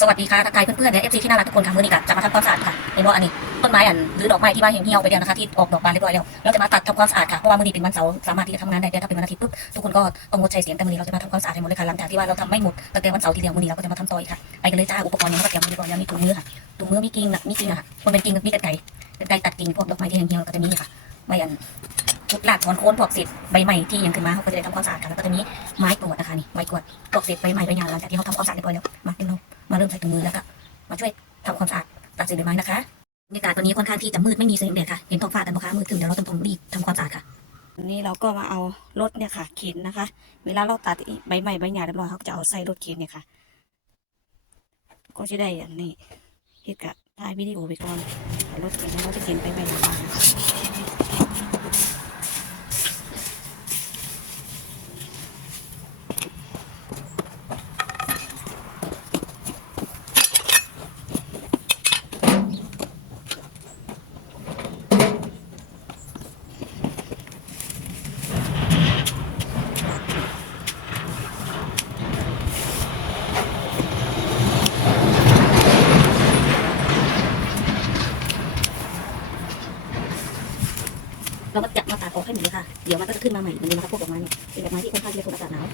สวัสดีค่ะทักทายเพื่อนๆและเอฟซีที่น่ารักทุกคนค่ะมื่อนี้กับจะมาทำความสะอาดค่ะเห็นว่าอันนี้ต้นไม้อันหรือดอกไม้ที่ว่าเหี่ยวเหี่ยวไปแล้วนะคะที่ออกดอกบานเรียบร้อยแล้วเราจะมาตัดทำความสะอาดค่ะเพราะว่ามื่อนี้เป็นวันเสาร์สามารถที่จะทำงานได้แต่ถ้าเป็นวันอาทิตย์ปุ๊บทุกคนก็ต้องงดใช้เสียงแต่มื่อนี้เราจะมาทำความสะอาดให้หมดเลยค่ะหลังจากที่ว่าเราทำไม่หมดตั้งแต่วันเสาร์ทีเดียวมื่อนี้เราก็จะมาทำต่ออีกค่ะไปกันเลยจ้าอุปกรณ์ยังไม่เตรียมเรียบร้อยแล้วมีถุงมือค่ะถุงมือมีกิ่งนะมีกิ่งอะค่ะมันเป็นกิ่งมีกรรไกรกรรไกรตัดกิ่งพวกดอกไม้ที่เหี่ยวก็จะมีค่ะใบอันทุกหลากถอนโคนพวกเศษใบใหม่ที่ยังขึ้นมาเขาก็จะได้ทำความสะอาดค่ะแล้วก็จะมีไม้กรวดนะคะนี่ไม้กรวดพวกเศษใบใหม่ใบหญ้าหลังจากที่เขาทำความสะอาดเรียบร้อยแล้วมาดี๋ยวเรา มาเริ่มใส่ถุงมือแล้วก็มาช่วยทำความสะอาดตัดเศษใบไม้นะคะบรรยากาศวันนี้ค่อนข้างที่จะมืดไม่มีแสงแดดค่ะเห็นท้องฟ้าแต่บ่ค้ามืดถึงเดี๋ยวเราต้องทำรีบทำความสะอาดค่ะอันนี้เราก็มาเอารถเนี่ยค่ะเข็นนะคะ เวลาเราตัดใบใหม่ใบหญ้าเรียบร้อยเขาก็จะเอาใส่รถเข็นเนี่ยค่ะ ก็จะได้อย่างนี้เฮ็ดกับถ่ายวิดีโอไปก่อนรถเข็นแล้วเราจะเข็นไปใบหญ้าบ้านนะคะ เราก็จับมาตัดออกให้หมดเลยค่ะ เดี๋ยวมันก็จะขึ้นมาใหม่เหมือนเดิมนะคะพวกดอกไม้เนี่ยเป็นดอกไม้ที่ค่อนข้างที่จะทนอากาศหนาว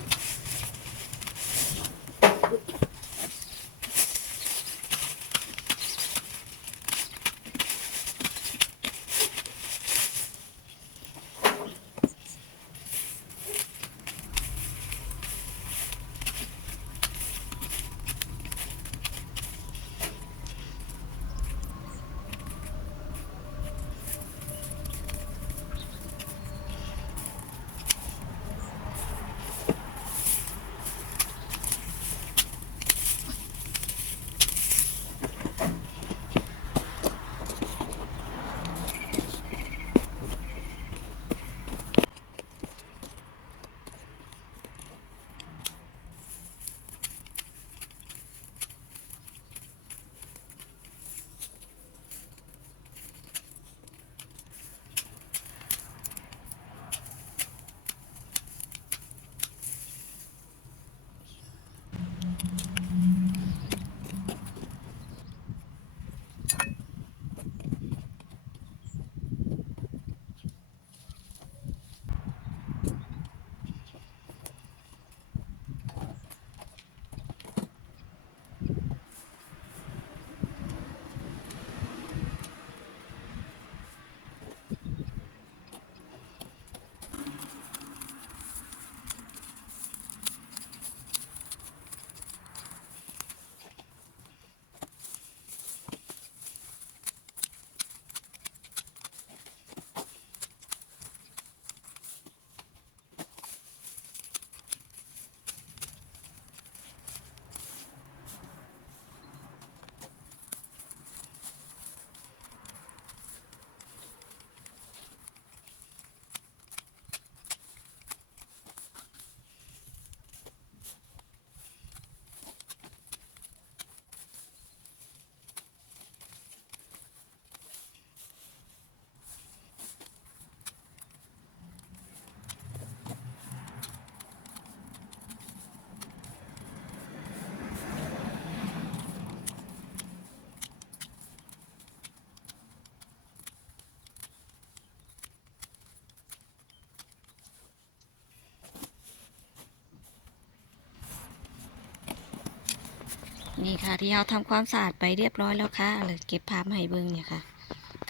นี่ค่ะที่เราทำความสะอาดไปเรียบร้อยแล้วค่ะเลยเก็บภาพมาให้เบิ่งเนี่ยค่ะ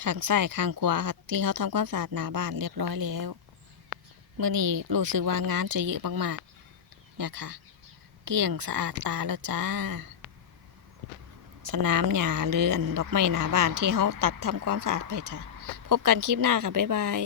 ข้างซ้ายข้างขวาค่ะที่เขาทำความสะอาดหน้าบ้านเรียบร้อยแล้ว เมื่อนี้รู้สึกว่างานจะเยอะมากๆเนี่ยค่ะ เกลี้ยงสะอาดตาแล้วจ้า สนามหญ้าหรือนดอกไม้หน้าบ้านที่เขาตัดทำความสะอาดไปจ้ะพบกันคลิปหน้าค่ะบ๊ายบาย